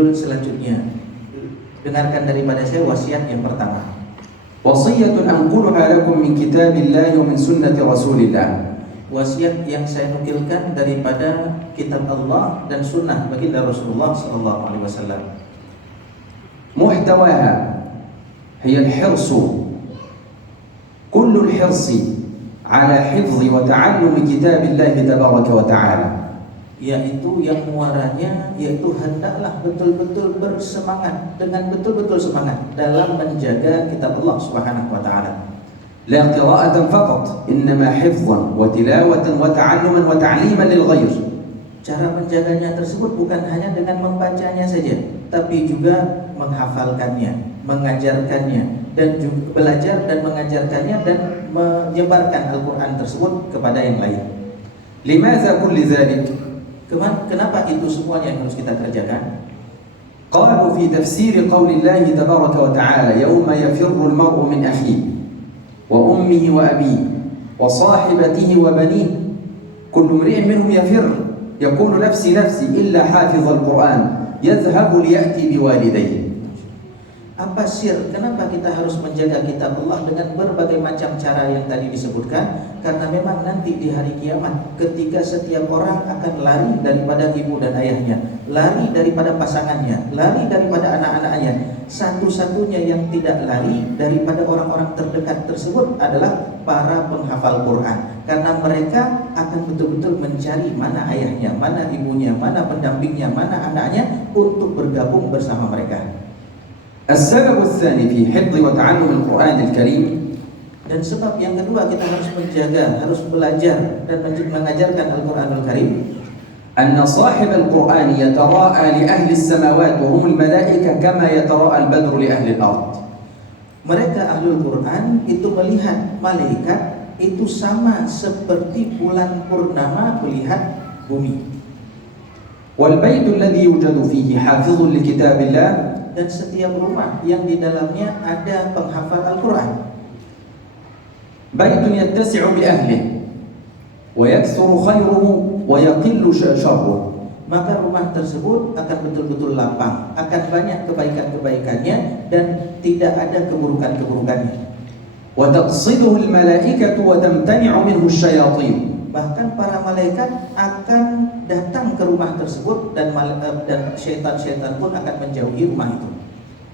Selanjutnya, dengarkan daripada saya wasiat yang pertama. Wasiyatun anquluha lakum min kitabillahi wa min sunnati rasulillah. Wasiat yang saya nukilkan daripada kitab Allah dan sunnah baginda Rasulullah sallallahu alaihi wasallam. Muhtawaha hiya al-hirsu. Kullu al-hirsi ala hifzi wa ta'allumi kitabillahi tabaraka wa ta'ala. Yaitu yang muaranya yaitu hendaklah betul-betul bersemangat dengan betul-betul semangat dalam menjaga kitab Allah Subhanahu wa taala. La qira'atan faqat, innama hifdhan wa tilawatan wa ta'alluman wa ta'liman lil ghair. Cara menjaganya tersebut bukan hanya dengan membacanya saja, tapi juga menghafalkannya, mengajarkannya, dan juga belajar dan mengajarkannya dan menyebarkan Al-Qur'an tersebut kepada yang lain. Limadza kulli dzalik? Kenapa itu semuanya yang harus kita kerjakan? Qalu fi tafsir qaulillahi tabaraka wa ta'ala yawma yafirru al-mar'u min akhihi wa ummihi wa abihi wa sahibatihi wa banihi kullu imri'in minhum yafir yaqulu nafsi nafsi illa hafiz al-Qur'an yadhhabu liya'ti biwalidayhi. Apa sir kenapa kita harus menjaga kitab Allah dengan berbagai macam cara yang tadi disebutkan? Karena memang nanti di hari kiamat ketika setiap orang akan lari daripada ibu dan ayahnya, lari daripada pasangannya, lari daripada anak-anaknya, satu-satunya yang tidak lari daripada orang-orang terdekat tersebut adalah para penghafal Quran. Karena mereka akan betul-betul mencari mana ayahnya, mana ibunya, mana pendampingnya, mana anaknya untuk bergabung bersama mereka. السبب الثاني في حفظ وتعلم القرآن الكريم. Dan sebab yang kedua kita harus menjaga, harus belajar dan mengajarkan Al-Qur'anul Karim. أن صاحب القرآن يتراءى لأهل السماوات وهم الملائكة كما يتراءى البدر لأهل الأرض. Mereka Ahlul Quran itu melihat malaikat itu sama seperti bulan purnama melihat bumi. والبيت الذي يوجد فيه حافظ لكتاب الله. Dan setiap rumah yang di dalamnya ada penghafal Al-Quran. بيت يتسع بأهله ويكثر خيره ويقل شره. Maka rumah tersebut akan betul-betul lapang, akan banyak kebaikan-kebaikannya dan tidak ada keburukan-keburukannya. وتقصده الملائكة وتمتنع منه الشياطين. Bahkan para malaikat akan datang ke rumah tersebut dan syaitan-syaitan pun akan menjauhi rumah itu.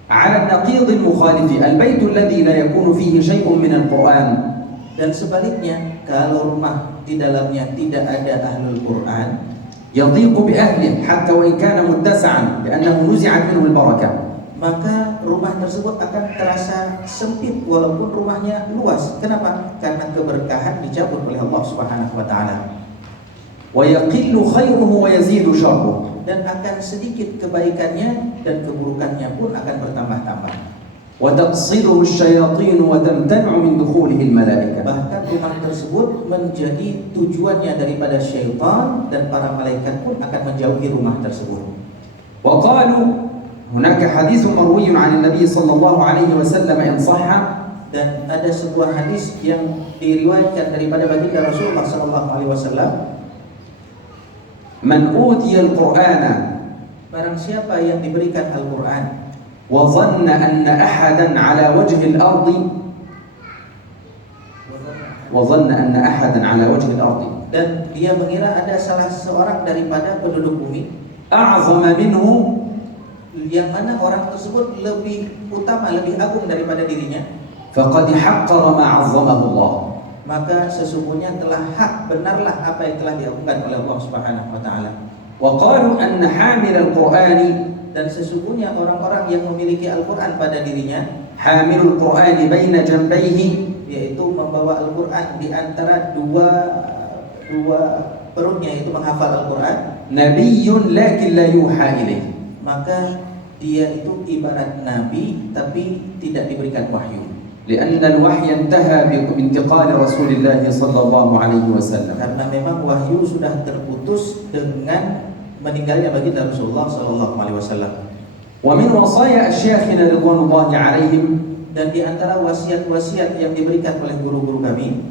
على النقيض المخالف البيت الذي لا يكون فيه شيء من القرآن. Dan sebaliknya, kalau rumah di dalamnya tidak ada Ahlul Quran, يضيق بأهله حتى وإن كان متسعا لأنه نزعت منه البركة. maka rumah tersebut akan terasa sempit walaupun rumahnya luas. Kenapa? Karena keberkahan dicabut oleh Allah Subhanahu wa taala. ويقل خيره ويزيد شره. Dan akan sedikit kebaikannya dan keburukannya pun akan bertambah-tambah. وتقصده الشياطين وتمتنع من دخوله الملائكة. Bahkan rumah tersebut menjadi tujuannya daripada syaitan dan para malaikat pun akan menjauhi rumah tersebut. وقالوا هناك حديث مروي عن النبي صلى الله عليه وسلم إن صح. Dan ada sebuah hadis yang diriwayatkan daripada baginda Rasulullah sallallahu alaihi wasallam, من أوتي القرآن barang siapa yang diberikan Al-Qur'an وظن أن أحدا على وجه الأرض dan dia mengira ada salah seorang daripada penduduk bumi أعظم منه, yang mana orang tersebut lebih utama, lebih agung daripada dirinya, فقد حقر ما عظمه الله. maka sesungguhnya telah hak, benarlah apa yang telah diagungkan oleh Allah Subhanahu wa taala. وقالوا أن حامل القرآن, Dan sesungguhnya orang-orang yang memiliki Al-Qur'an pada dirinya, حامل القرآن بين جنبيه, yaitu membawa Al-Qur'an di antara dua perutnya, yaitu menghafal Al-Qur'an, نبي لكن لا يوحى إليه. maka dia itu ibarat nabi tapi tidak diberikan wahyu. لأن الوحي انتهى بانتقال رسول الله صلى الله عليه وسلم. Karena memang wahyu sudah terputus dengan meninggalnya baginda Rasulullah sallallahu alaihi wasallam. ومن وصايا أشياخنا رضوان الله عليهم, Dan di antara wasiat-wasiat yang diberikan oleh guru-guru kami,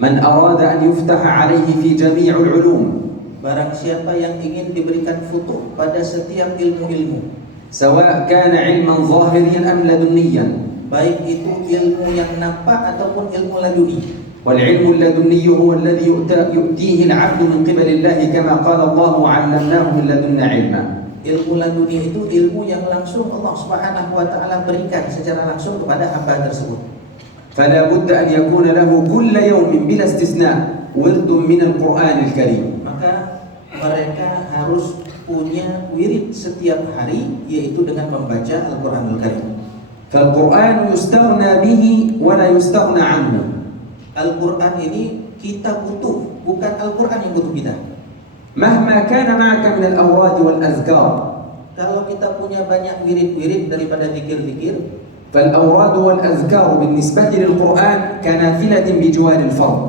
من أراد أن يفتح عليه في جميع العلوم barang siapa yang ingin diberikan futuh pada setiap ilmu-ilmu, سواء كان علما ظاهريا أم لدنيا. baik itu ilmu yang nampak ataupun ilmu laduni. والعلم اللدني هو الذي يؤتيه العبد من قبل الله كما قال الله وعلمناه من لدنا علما. Ilmu laduni itu ilmu yang langsung Allah Subhanahu wa taala berikan secara langsung kepada hamba tersebut. فلا بد أن يكون له كل يوم بلا استثناء ورد من القرآن الكريم. Maka mereka harus punya wirid setiap hari, yaitu dengan membaca Al-Qur'anul Karim. فالقرآن يستغنى به ولا يستغنى عنه. Al-Qur'an ini kita butuh, bukan Al-Qur'an yang butuh kita. مهما كان معك من الأوراد والأذكار. Kalau kita punya banyak wirid-wirid daripada zikir-zikir, فالأوراد والأذكار بالنسبة للقرآن كنافلة بجوار الفرد.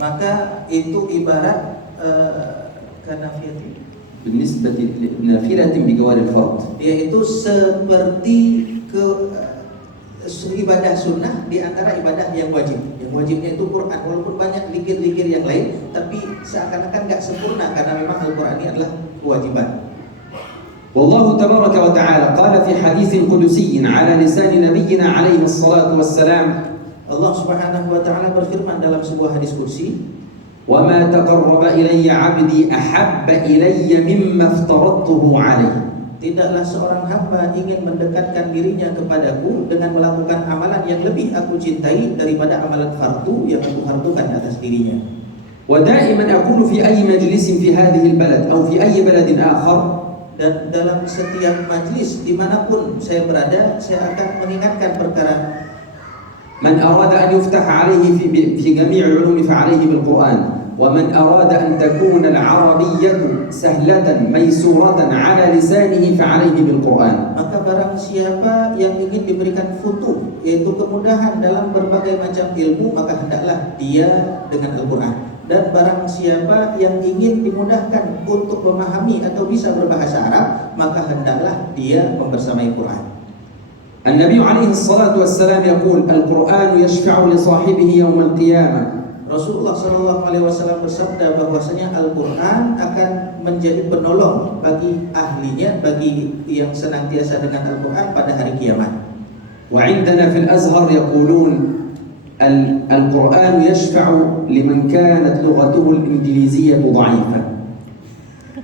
maka itu ibarat kanafiyati, بالنسبة لنافلة بجوار الفرد. yaitu seperti ibadah sunnah di antara ibadah yang wajib. Yang wajibnya itu Quran, walaupun banyak zikir-zikir yang lain, tapi seakan-akan nggak sempurna karena memang Al-Quran ini adalah kewajiban. والله تبارك وتعالى قال في حديث قدسي على لسان نبينا عليه الصلاة والسلام. Allah Subhanahu wa taala berfirman dalam sebuah hadis qudsi, وما تقرب إلي عبدي أحب إلي مما افترضته عليه. tidaklah seorang hamba ingin mendekatkan dirinya kepadaku dengan melakukan amalan yang lebih aku cintai daripada amalan fardu yang aku fardukan atas dirinya. ودائما أقول في أي مجلس في هذه البلد أو في أي بلد آخر. Dan dalam setiap majlis dimanapun saya berada, saya akan mengingatkan perkara من أراد أن يفتح عليه في جميع العلوم فعليه بالقرآن. ومن أراد أن تكون العربية سهلة ميسورة على لسانه فعليه بالقرآن. Maka barang siapa yang ingin diberikan futuh, yaitu kemudahan dalam berbagai macam ilmu, maka hendaklah dia dengan Al-Quran. Dan barang siapa yang ingin dimudahkan untuk memahami atau bisa berbahasa Arab, maka hendaklah dia membersamai Quran. النبي عليه الصلاة والسلام يقول القرآن يشفع لصاحبه يوم القيامة. Rasulullah SAW bersabda bahwasanya Al-Quran akan menjadi penolong bagi ahlinya, bagi yang senantiasa dengan Al-Quran pada hari kiamat. وعندنا في الأزهر يقولون القرآن يشفع لمن كانت لغته الإنجليزية ضعيفة.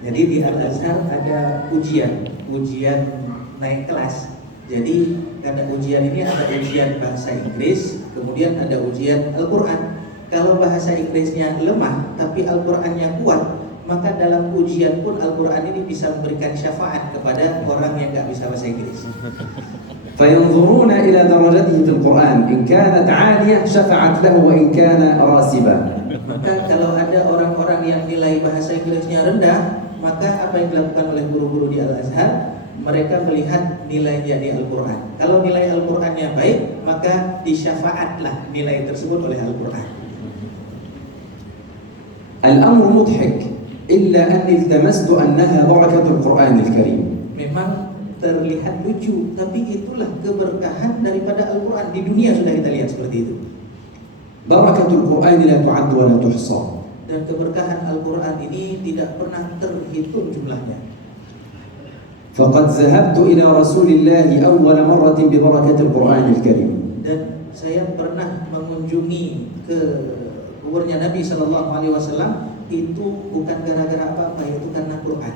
Jadi di Al-Azhar ada ujian naik kelas. Jadi ada ujian ini, ada ujian bahasa Inggris, kemudian ada ujian Al-Quran. Kalau bahasa Inggrisnya lemah tapi Al-Qurannya kuat, maka dalam ujian pun Al-Quran ini bisa memberikan syafaat kepada orang yang nggak bisa bahasa Inggris. فينظرون إلى درجته في القرآن إن كانت عالية شفعت له وإن كان راسبا. Maka kalau ada orang-orang yang nilai bahasa Inggrisnya rendah, maka apa yang dilakukan oleh guru-guru di Al-Azhar, mereka melihat nilainya di Al-Quran. Kalau nilai Al-Qurannya baik, maka disyafaatlah nilai tersebut oleh Al-Quran. الأمر مضحك إلا أني التمست أنها بركة القرآن الكريم. Memang terlihat lucu, tapi itulah keberkahan daripada Al-Quran. Di dunia sudah kita lihat seperti itu. بركة القرآن لا تعد ولا تحصى. Dan keberkahan Al-Quran ini tidak pernah terhitung jumlahnya. فقد ذهبت إلى رسول الله أول مرة ببركة القرآن الكريم. Dan saya pernah mengunjungi ke kuburnya Nabi SAW, itu bukan gara-gara apa-apa, itu karena Quran.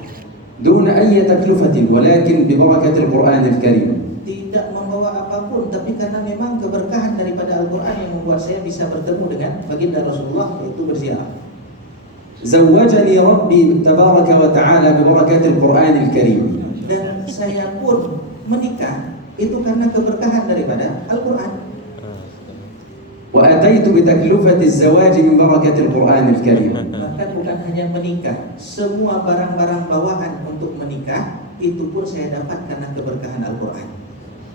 دون أي تكلفة ولكن ببركة القرآن الكريم. Tidak membawa apapun, tapi karena memang keberkahan daripada Al-Quran yang membuat saya bisa bertemu dengan baginda Rasulullah, yaitu berziarah. زوجني ربي تبارك وتعالى ببركة القرآن الكريم. Dan saya pun menikah itu karena keberkahan daripada Al-Quran. وأتيت بتكلفة الزواج من بركة القرآن الكريم. Bahkan bukan hanya menikah, semua barang-barang bawaan untuk menikah itu pun saya dapat karena keberkahan Al-Quran.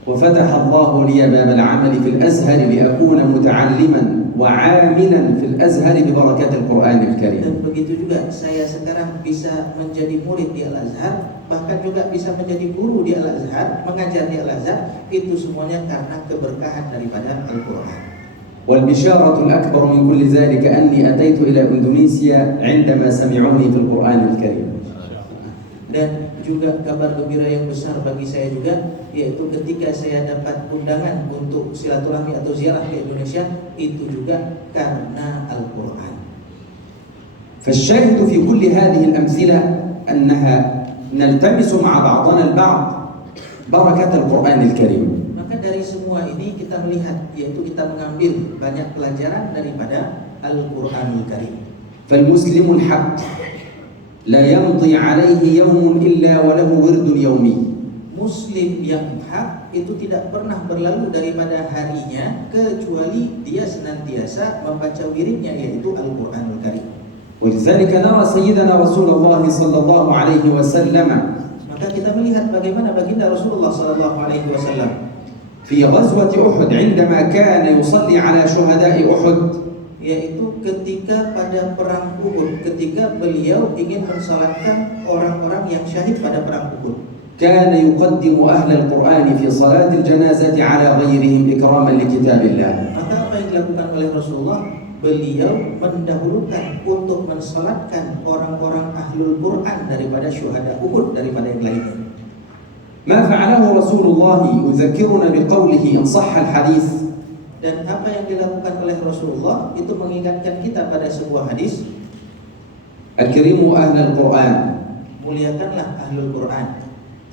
وفتح الله لي باب العمل في الأزهر لأكون متعلما وعاملا في الأزهر ببركة القرآن الكريم. Dan begitu juga saya sekarang bisa menjadi murid di Al-Azhar, bahkan juga bisa menjadi guru di Al-Azhar, mengajar di Al-Azhar, itu semuanya karena keberkahan daripada Al-Quran. والبشارة الأكبر من كل ذلك أني أتيت إلى إندونيسيا عندما سمعوني في القرآن الكريم. Dan juga kabar gembira yang besar bagi saya juga, yaitu ketika saya dapat undangan untuk silaturahmi atau ziarah ke Indonesia, itu juga karena Al-Quran. فالشاهد في كل هذه الأمثلة أنها نلتمس مع بعضنا البعض بركة القرآن الكريم. Maka dari semua ini kita melihat, yaitu kita mengambil banyak pelajaran daripada Al-Quranul Karim. فالمسلم الحق لا يمضي عليه يوم إلا وله ورد يومي. Muslim yang hak itu tidak pernah berlalu daripada harinya kecuali dia senantiasa membaca wiridnya, yaitu Al-Quranul Karim. ولذلك نرى سيدنا رسول الله صلى الله عليه وسلم Maka kita melihat bagaimana baginda Rasulullah sallallahu alaihi wasallam في غزوة أحد عندما كان يصلي على شهداء أحد، yaitu ketika pada perang Uhud, ketika beliau ingin mensalatkan orang-orang yang syahid pada perang Uhud, كان يقدم أهل القرآن في صلاة الجنازة على غيرهم إكراما لكتاب الله. maka apa yang dilakukan oleh Rasulullah? Beliau mendahulukan untuk mensalatkan orang-orang ahlul Quran daripada syuhada Uhud, daripada yang lainnya. ما فعله رسول الله يذكرنا بقوله إن صح الحديث Dan apa yang dilakukan oleh Rasulullah itu mengingatkan kita pada sebuah hadis, أكرموا أهل القرآن muliakanlah ahlul Quran,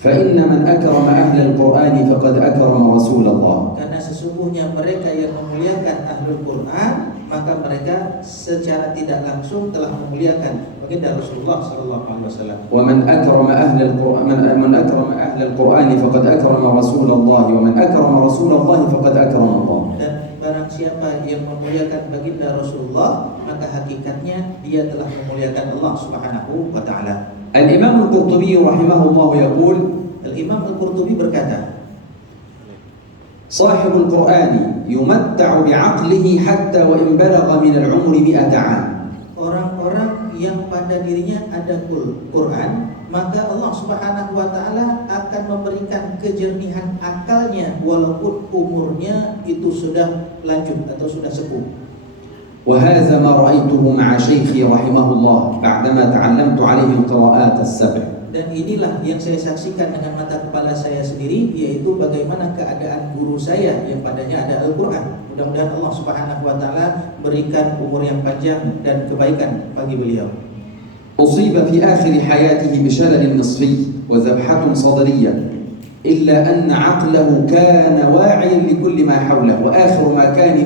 فإن من أكرم أهل القرآن فقد أكرم رسول الله. karena sesungguhnya mereka yang memuliakan ahlul Quran, maka mereka secara tidak langsung telah memuliakan baginda Rasulullah sallallahu alaihi wasallam. ومن أكرم أهل القرآن من أكرم أهل القرآن فقد أكرم رسول الله ومن أكرم رسول الله فقد أكرم الله. Dan barang siapa yang memuliakan baginda Rasulullah, maka hakikatnya dia telah memuliakan Allah Subhanahu wa taala. الإمام القرطبي رحمه الله يقول Al-Imam Al-Qurtubi berkata, صاحب القرآن يمتع بعقله حتى وإن بلغ من العمر 100 عام. orang-orang yang pada dirinya ada Quran, maka Allah Subhanahu wa taala akan memberikan kejernihan akalnya walaupun umurnya itu sudah lanjut atau sudah sepuh. وهذا ما رأيته مع شيخي رحمه الله بعدما تعلمت عليه القراءات السبع. Dan inilah yang saya saksikan dengan mata kepala saya sendiri, yaitu bagaimana keadaan guru saya yang padanya ada Al-Quran. Mudah-mudahan Allah Subhanahu wa taala berikan umur yang panjang dan kebaikan bagi beliau. أصيب في آخر حياته بشلل نصفي وذبحة صدرية، إلا أن عقله كان واعيا لكل ما حوله، وآخر ما كان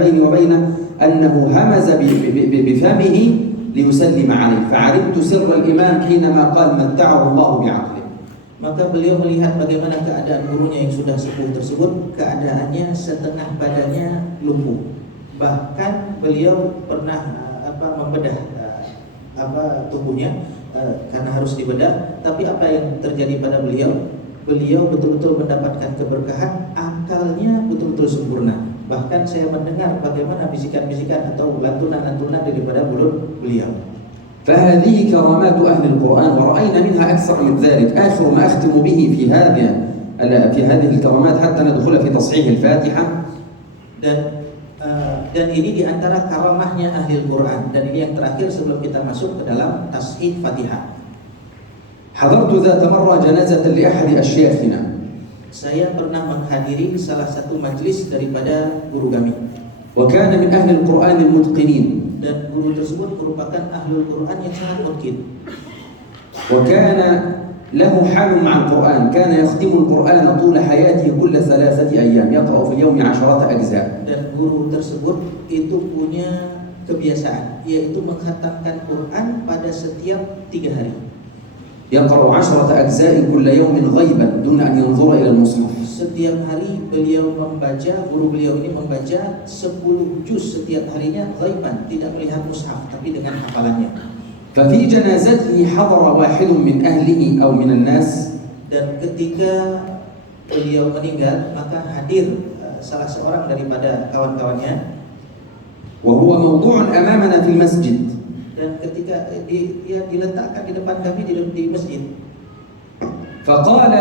بيني وبينه أنه همز بفمه ليسلم عليه، فعرفت سر الإمام حينما قال متعه الله بعقله. Maka beliau melihat bagaimana keadaan gurunya yang sudah sepuh tersebut, keadaannya setengah badannya lumpuh. Bahkan beliau pernah membedah tubuhnya karena harus dibedah. Tapi apa yang terjadi pada beliau? Beliau betul-betul mendapatkan keberkahan, akalnya betul-betul sempurna. Bahkan saya mendengar bagaimana bisikan-bisikan atau lantunan-lantunan daripada mulut beliau. فهذه كرامات أهل القرآن، ورأينا منها أكثر من ذلك. آخر ما أختم به في هذه الكرامات حتى ندخل في تصحيح الفاتحة. Dan ini diantara karamahnya ahli Quran. Dan ini yang terakhir sebelum kita masuk ke dalam tashih Fatihah. حضرت ذات مرة جنازة لأحد أشياخنا. Saya pernah menghadiri salah satu majlis daripada guru kami. وكان من أهل القرآن المتقنين. Dan guru tersebut merupakan ahlul Quran yang sangat mungkin. وكان له حال مع القرآن، كان يختم القرآن طول حياته كل 3 أيام، يقرأ في اليوم 10 أجزاء. Dan guru tersebut itu punya kebiasaan, yaitu mengkhatamkan Quran pada setiap 3 hari. يقرأ 10 أجزاء كل يوم غيبا دون أن ينظر إلى المصحف. Setiap hari beliau membaca, guru beliau ini membaca 10 juz setiap harinya ghaiban, tidak melihat mushaf tapi dengan hafalannya. ففي جنازته حضر واحد من أهله أو من الناس. Dan ketika beliau meninggal, maka hadir salah seorang daripada kawan-kawannya. وهو موضوع أمامنا في المسجد. Dan ketika dia diletakkan di depan kami di masjid. فقال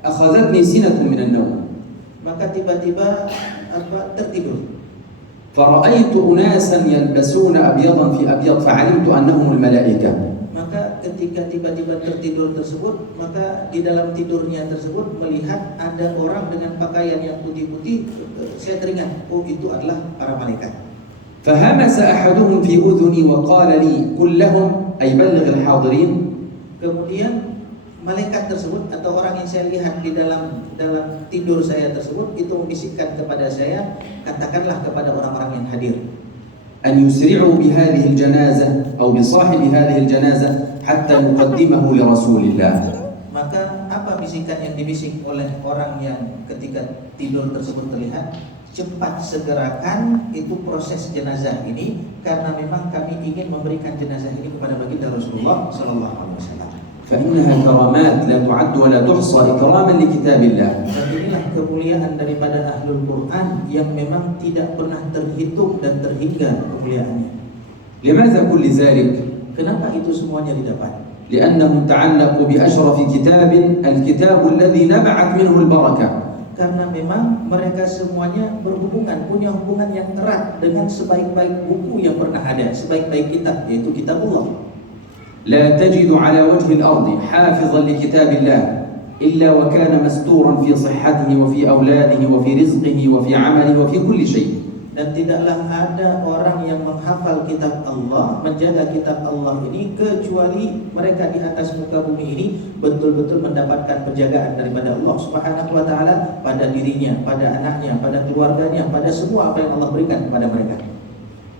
أخذتني سنة من النوم. Maka tiba-tiba tertidur. فرأيت أناسا يلبسون أبيضا في أبيض فعلمت أنهم الملائكة. Maka ketika tiba-tiba tertidur tersebut, maka di dalam tidurnya tersebut melihat ada orang dengan pakaian yang putih-putih. Saya teringat, oh itu adalah para malaikat. فهمس أحدهم في أذني وقال لي قل لهم أي بلغ الحاضرين. Kemudian malaikat tersebut atau orang yang saya lihat di dalam tidur saya tersebut itu membisikkan kepada saya, katakanlah kepada orang-orang yang hadir, أن يسرعوا بهذه الجنازة أو بصاحب هذه الجنازة حتى نقدمه لرسول الله. Maka apa bisikan yang dibisik oleh orang yang ketika tidur tersebut terlihat? Cepat segerakan itu proses jenazah ini, karena memang kami ingin memberikan jenazah ini kepada baginda Rasulullah Sallallahu Alaihi Wasallam. فإنها كرامات لا تعد ولا تحصى إكراما لكتاب الله. Dan inilah kemuliaan daripada Ahlul Quran yang memang tidak pernah terhitung dan terhingga kemuliaannya. لماذا كل ذلك؟ Kenapa itu semuanya didapat? لأنهم تعلقوا بأشرف كتاب، الكتاب الذي نبعت منه البركة. Karena memang mereka semuanya berhubungan, punya hubungan yang erat dengan sebaik-baik buku yang pernah ada, sebaik-baik kitab, yaitu Kitabullah. لا تجد على وجه الأرض حافظا لكتاب الله إلا وكان مستورا في صحته وفي أولاده وفي رزقه وفي عمله وفي كل شيء. Dan tidaklah ada orang yang menghafal kitab Allah, menjaga kitab Allah ini, kecuali mereka di atas muka bumi ini betul-betul mendapatkan penjagaan daripada Allah Subhanahu wa taala pada dirinya, pada anaknya, pada keluarganya, pada semua apa yang Allah berikan kepada mereka.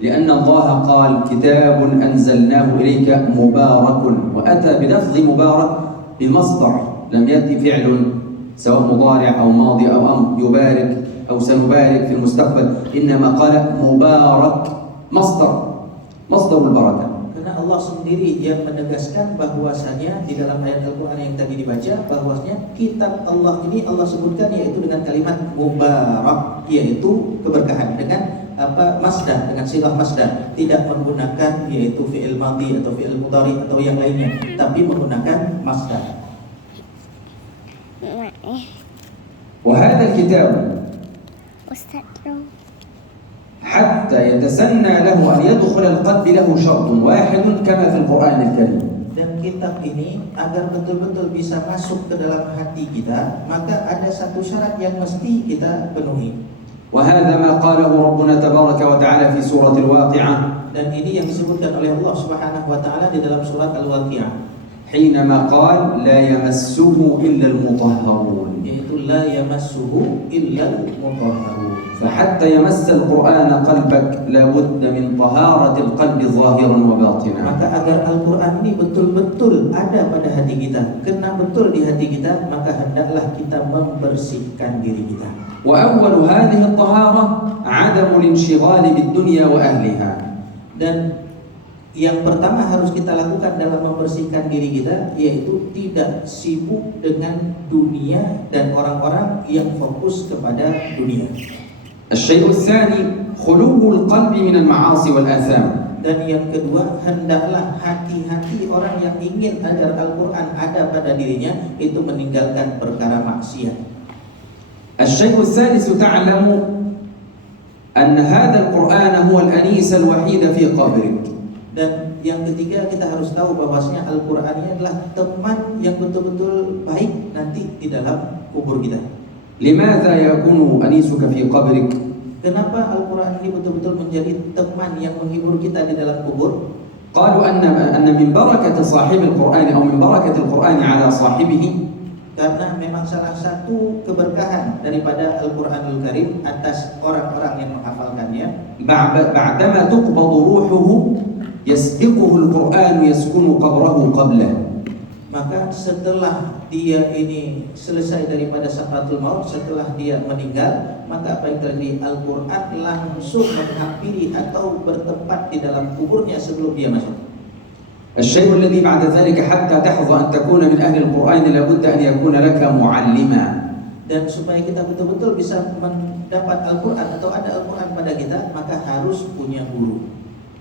لأن الله قال كتاب أنزلناه إليك مبارك، وأتى بلفظ مبارك بمصدر، لم يأتي فعل سواء مضارع أو ماضي أو أمر يبارك أو سنبارك في المستقبل، إنما قال مبارك مصدر البركة. Karena Allah sendiri yang menegaskan bahwasanya di dalam ayat Al-Quran yang tadi dibaca, bahwasanya kitab Allah ini Allah sebutkan yaitu dengan kalimat mubarak, yaitu keberkahan, dengan masdar, dengan sighah masdar, tidak menggunakan yaitu fi'il madhi atau fi'il mudhari atau yang lainnya, tapi menggunakan masdar. وهذا الكتاب حتى يتسنى له أن يدخل القلب له شرط واحد كما في القرآن الكريم. Dan kitab ini agar betul-betul bisa masuk ke dalam hati kita, maka ada satu syarat yang mesti kita penuhi. وهذا ما قاله ربنا تبارك وتعالى في سورة الواقعة. Dan ini yang disebutkan oleh Allah Subhanahu wa taala di dalam surat Al-Waqi'ah. حينما قال لا يمسه إلا المطهرون. Yaitu la yamassuhu illa al-mutahharun. فحتى يمس القرآن قلبك لابد من طهارة القلب ظاهرا وباطنا. Maka agar Al-Quran ini betul-betul ada pada hati kita, kena betul di hati kita, maka hendaklah kita membersihkan diri kita. وأول هذه الطهارة عدم الانشغال بالدنيا وأهلها. Dan yang pertama harus kita lakukan dalam membersihkan diri kita, yaitu tidak sibuk dengan dunia dan orang-orang yang fokus kepada dunia. الشيء الثاني خلو القلب من المعاصي والآثام. Dan yang kedua, hendaklah hati-hati orang yang ingin agar Al-Quran ada pada dirinya itu meninggalkan perkara maksiat. الشيء الثالث تعلم أن هذا القرآن هو الأنيس الوحيد في قبرك. Dan yang ketiga, kita harus tahu bahwasanya Al-Quran ini adalah teman yang betul-betul baik nanti di dalam kubur kita. لماذا يكون أنيسك في قبرك؟ Kenapa Al-Quran ini betul-betul menjadi teman yang menghibur kita di dalam kubur? قالوا أن من بركة صاحب القرآن أو من بركة القرآن على صاحبه. Karena memang salah satu keberkahan daripada Al-Quranul Karim atas orang-orang yang menghafalkannya, بعدما تقبض روحه يسبقه القرآن يسكن قبره قبله. maka setelah dia ini selesai daripada sakratul maut, setelah dia meninggal, maka apa yang terjadi? Al-Quran langsung menghampiri atau bertempat di dalam kuburnya sebelum dia masuk. الشيء الذي بعد ذلك حتى تحظى أن تكون من أهل القرآن لابد أن يكون لك معلما. Dan supaya kita betul-betul bisa mendapat Al-Quran atau ada Al-Quran pada kita, maka harus punya guru.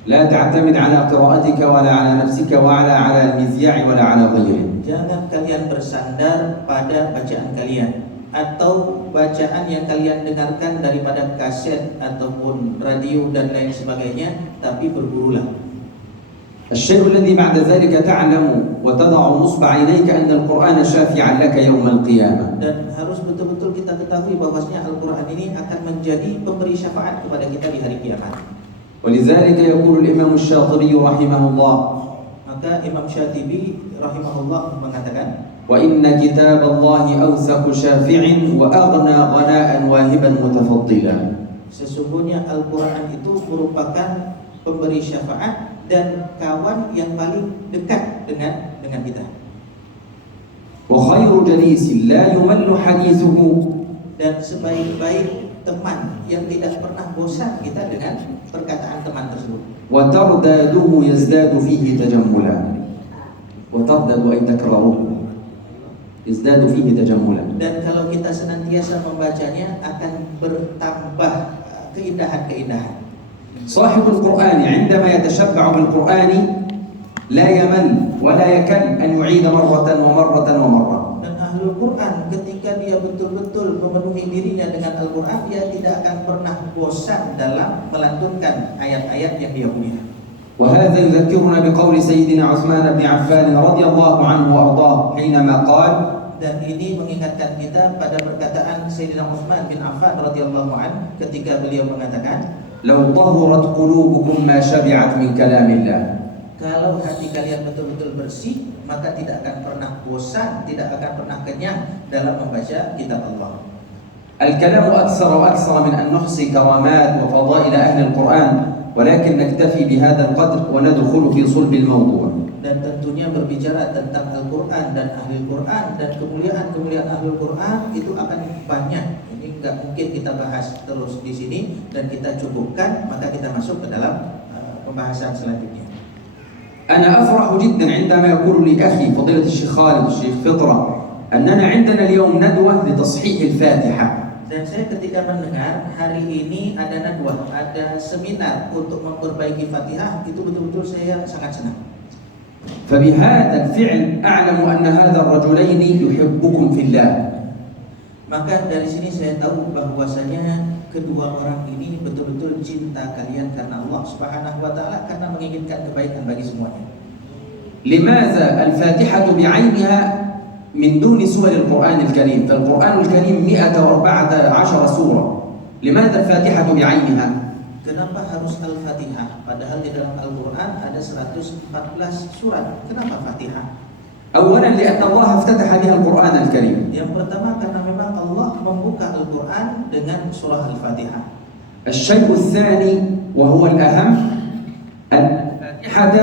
لا تعتمد على قراءتك ولا على نفسك ولا على المذياع ولا على غيره. Jangan kalian bersandar pada bacaan kalian atau bacaan yang kalian dengarkan daripada kaset ataupun radio dan lain sebagainya, tapi bergurulah. الشيء الذي بعد ذلك تعلم وتضع نصب عينيك أن القرآن شافعا لك يوم القيامة. Dan harus betul-betul kita ketahui bahwasanya Al-Quran ini akan menjadi pemberi syafaat kepada kita di hari kiamat. ولذلك يقول الإمام الشاطبي رحمه الله: Maka Imam Syatibi rahimahullah mengatakan, وإن كتاب الله أوثق شافع وأغنى غناء واهبا متفضلا. Sesungguhnya Al-Quran itu merupakan pemberi syafaat dan kawan yang paling dekat dengan kita. وخير جليس لا يمل حديثه. Dan sebaik-baik teman yang tidak pernah bosan kita dengan perkataan teman tersebut. وترداده يزداد فيه تجملا. وتردد أي تكرره يزداد فيه تجملا. Dan kalau kita senantiasa membacanya akan bertambah keindahan-keindahan. صاحب القرآن عندما يتشبع بالقرآن لا يمل ولا يكل أن يعيد مرة ومرة ومرة. Dan ahlul Quran ketika dia betul-betul memenuhi dirinya dengan Al-Quran, dia tidak akan pernah bosan dalam melantunkan ayat-ayat yang dia punya. وهذا يذكرنا بقول سيدنا عثمان بن عفان رضي الله عنه وأرضاه حينما قال: Dan ini mengingatkan kita pada perkataan Sayyidina Utsman bin Affan radhiyallahu an ketika beliau mengatakan, لو طهرت قلوبكم ما شبعت من كلام الله. kalau hati kalian betul-betul bersih, maka tidak akan pernah bosan, tidak akan pernah kenyang dalam membaca kitab Allah. الكلام أكثر وأكثر من أن نحصي كرامات وفضائل أهل القرآن، ولكن نكتفي بهذا القدر وندخل في صلب الموضوع. Dan tentunya berbicara tentang Al-Quran dan Ahli Quran dan kemuliaan-kemuliaan Ahli Quran itu akan banyak. Ini nggak mungkin kita bahas terus di sini dan kita cukupkan, maka kita masuk ke dalam pembahasan selanjutnya. أنا أفرح جدا عندما يقول لي أخي فضيلة الشيخ خالد الشيخ فطرة أننا عندنا اليوم ندوة لتصحيح الفاتحة. Dan saya ketika mendengar hari ini ada nadwah, ada seminar untuk memperbaiki Fatihah, itu betul-betul saya sangat senang. فبهذا الفعل أعلم أن هذا الرجلين يحبكم في الله. Maka dari sini saya tahu bahwasanya kedua orang ini betul-betul cinta kalian karena Allah Subhanahu wa taala, karena menginginkan kebaikan bagi semuanya. لماذا الفاتحة بعينها من دون سور القرآن الكريم؟ فالقرآن الكريم 114 سورة. لماذا الفاتحة بعينها؟ Kenapa harus Al-Fatihah? Padahal di dalam Al-Quran ada 114 surat. Kenapa Fatihah? أولا لأن الله افتتح بها القرآن الكريم. Yang pertama karena memang Allah membuka Al-Quran dengan surah Al-Fatihah. الشيء الثاني وهو الأهم أن الفاتحة